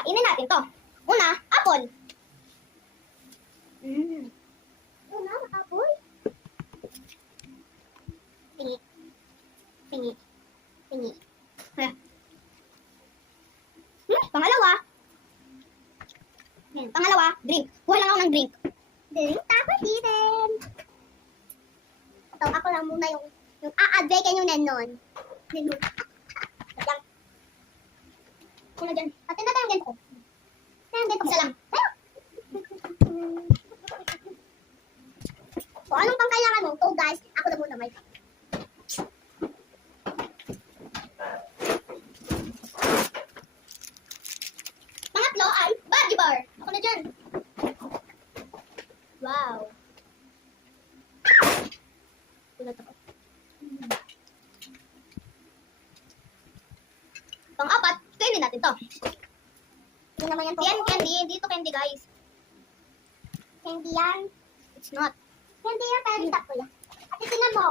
Kainin natin to. Una, apple. Una, apple. Tingi. Tingi. Tingi. Pangalawa. Pangalawa, drink. Kuha lang ako ng drink. Drink tapos eaten. Ito, ako lang muna yung aadvekan yung nenon. Nenon. Ayan. Kuna dyan. Atin na tayo ng ganito. Isa lang. So, anong pang kailangan mo? Oh guys, ako na muna may. Pangatlo ay Body Bar. Ako na dyan. Wow. Tulad ako. Pang-apat, kainin natin to. Hindi naman yan po. Yan candy. Hindi ito candy, guys. Candy yan. It's not. Candy yan, pero stop ko yan. At tingnan mo.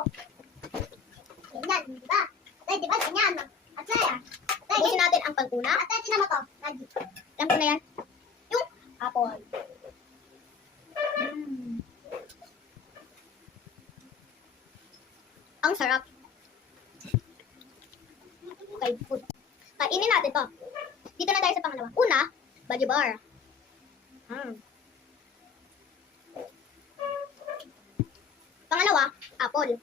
Ganyan, di ba? Di ba? Ganyan. At kaya. Busin natin ang pag-una. At tingnan mo to. Magic. Alam ko na yan. Yung apple. Ang sarap. Okay, food. Kainin natin to. Dito na tayo sa pangalawa. Una, Body Bar. Pangalawa, apple.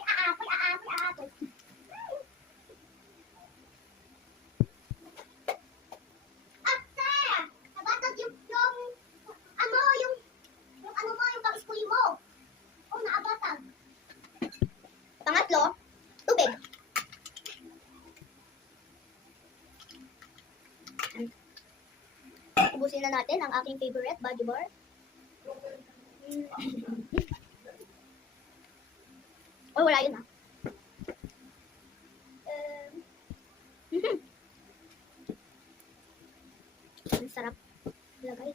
Apple. Ate! Nabatag yung pang-school mo. Oh, naabatag. Pangatlo, tubig. Ubusin na natin ang aking favorite Body Bar. Oh, wala yun ah. Ang sarap. Lagay.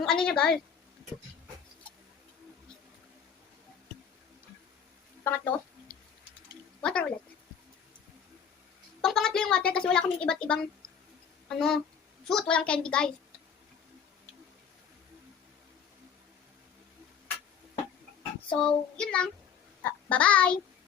Ang ano niya, guys. Pangatlo. Water ulit. Pangatlo yung water kasi wala kaming iba't ibang fruit. Walang candy, guys. So, yun lang. Bye-bye!